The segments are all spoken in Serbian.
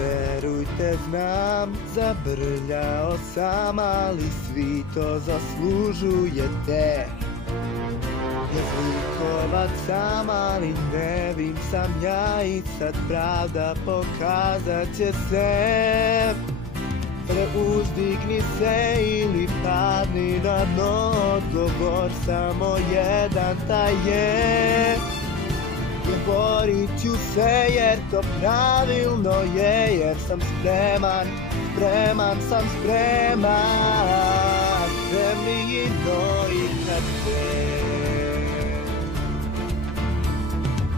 verujte znam, zabrljao sam, ali svi to zaslužujete. Jezlikovac sam, ali nevin sam ja i sad pravda pokazat će se. Preuzdigni se ili padni na dno, odgovor samo jedan taj je. Borit ću se jer to pravilno je, jer sam spreman, spreman sam spreman. Spremniji no ikad te.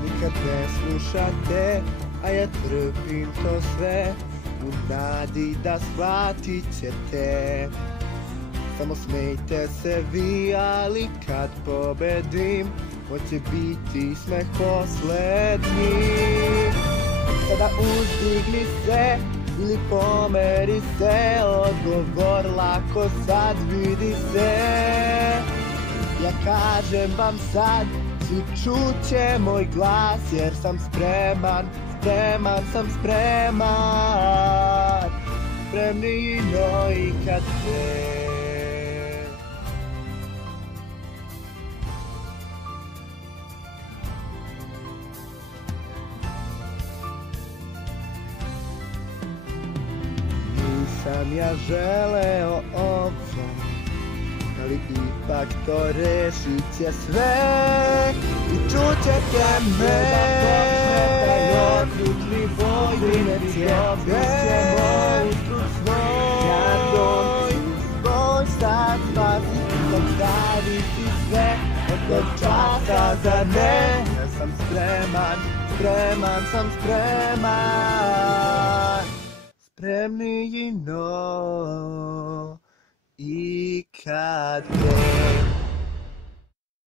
Nikad ne slušate, a ja trpim to sve u nadi da shvatit ćete. Samo smejte se vi, ali kad pobedim hoće biti smeh poslednji. Sada uzdigni se ili pomeri se, odgovor lako sad vidi se. Ja kažem vam sad, svi čuće moj glas, jer sam spreman, spreman sam spreman. Spremniji no ikad te. Nisam ja želeo ovo, ali ipak to rešit će sve. I čućete me, okrutni vojnici, obisće moj trud svoj. Ja dođu svoj sad spasiti, dok zavisi sve od tog časa, zar ne? Ja sam spreman, spreman sam spreman. Spremniji no ikad te.